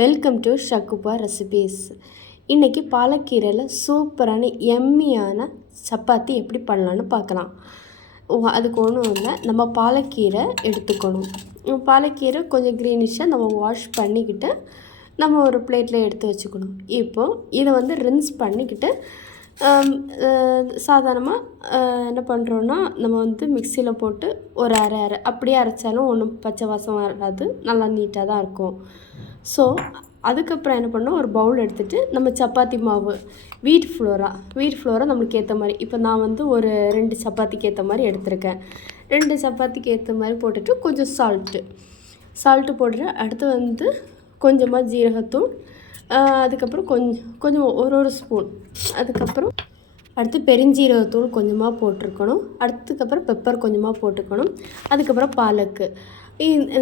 Welcome to ஷகுபா recipes. இன்றைக்கி பாலக்கீரையில் சூப்பரான எம்மியான சப்பாத்தி எப்படி பண்ணலான்னு பார்க்கலாம். அதுக்கு ஒன்றும் இல்லை, நம்ம பாலக்கீரை எடுத்துக்கணும். பாலக்கீரை கொஞ்சம் க்ரீனிஷாக நம்ம வாஷ் பண்ணிக்கிட்டு நம்ம ஒரு பிளேட்டில் எடுத்து வச்சுக்கணும். இப்போது இதை ரின்ஸ் பண்ணிக்கிட்டு சாதாரணமாக என்ன பண்ணுறோன்னா, நம்ம மிக்சியில் போட்டு ஒரு அரை அப்படியே அரைச்சாலும் ஒன்றும் பச்சை வாசம் வராது, நல்லா நீட்டாக தான் இருக்கும். ஸோ அதுக்கப்புறம் என்ன பண்ணோம், ஒரு பவுல் எடுத்துகிட்டு நம்ம சப்பாத்தி மாவு வீட் ஃப்ளோரா நம்மளுக்கு ஏற்ற மாதிரி, இப்போ நான் ஒரு 2 சப்பாத்திக்கு ஏற்ற மாதிரி எடுத்திருக்கேன். 2 சப்பாத்திக்கு ஏற்ற மாதிரி போட்டுட்டு கொஞ்சம் சால்ட்டு போட்டுட்டு, அடுத்து கொஞ்சமாக ஜீரகத்தூள், அதுக்கப்புறம் கொஞ்சம் ஒரு ஸ்பூன், அதுக்கப்புறம் அடுத்து பெருஞ்சீரகத்தூள் கொஞ்சமாக போட்டிருக்கணும். அதுக்கப்புறம் பெப்பர் கொஞ்சமாக போட்டுக்கணும். அதுக்கப்புறம் பாலக்கு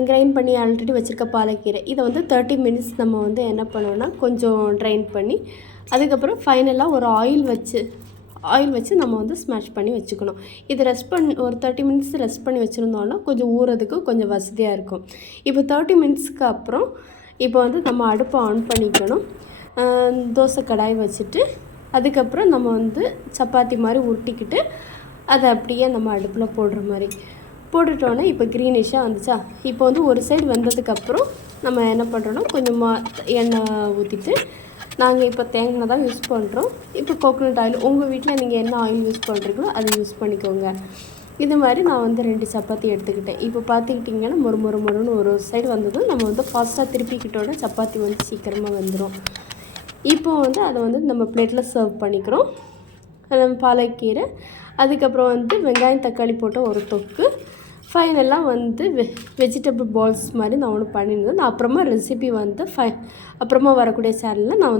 கிரைண்ட் பண்ணி ஆல்ரெடி வச்சுருக்க பாலக்கீரை, இதை 30 மினிட்ஸ் நம்ம என்ன பண்ணோன்னா கொஞ்சம் ட்ரைன் பண்ணி, அதுக்கப்புறம் ஃபைனலாக ஒரு ஆயில் வச்சு நம்ம ஸ்மாஷ் பண்ணி வச்சுக்கணும். இது ஒரு 30 மினிட்ஸ் ரெஸ்ட் பண்ணி வச்சுருந்தோன்னா கொஞ்சம் ஊறதுக்கு கொஞ்சம் வசதியாக இருக்கும். இப்போ 30 மினிட்ஸ்க்கு அப்புறம் இப்போ நம்ம அடுப்பை ஆன் பண்ணிக்கணும். தோசை கடாய் வச்சுட்டு, அதுக்கப்புறம் நம்ம சப்பாத்தி மாதிரி உருட்டிக்கிட்டு அதை அப்படியே நம்ம அடுப்பில் போடுற மாதிரி போட்டுட்டோன்னே இப்போ க்ரீனிஷாக வந்துச்சா. இப்போ ஒரு சைடு வெந்ததுக்கப்புறம் நம்ம என்ன பண்ணுறோன்னா கொஞ்சமாக எண்ணெய் ஊற்றிட்டு, நாங்கள் இப்போ தேங்காய் தான் யூஸ் பண்ணுறோம். இப்போ கோகோனட் ஆயில், உங்கள் வீட்டில் நீங்கள் என்ன ஆயில் யூஸ் பண்ணுறீங்களோ அதை யூஸ் பண்ணிக்கோங்க. இது மாதிரி நான் 2 சப்பாத்தி எடுத்துக்கிட்டேன். இப்போ பார்த்துக்கிட்டிங்கன்னா மொறுன்னு ஒரு சைடு வந்ததும் நம்ம ஃபாஸ்ட்டாக திருப்பிக்கிட்டோட சப்பாத்தி சீக்கிரமாக வந்துடும். இப்போ அதை நம்ம பிளேட்டில் சர்வ் பண்ணிக்கிறோம். பாலக்கீரை, அதுக்கப்புறம் வெங்காயம் தக்காளி போட்ட ஒரு தொக்கு, ஃபைனலாக வெஜிடபிள் பால்ஸ் மாதிரி நான் ஒன்று பண்ணியிருந்தேன். நான் அப்புறமா ரெசிபி அப்புறமா வரக்கூடிய சேனலில் நான்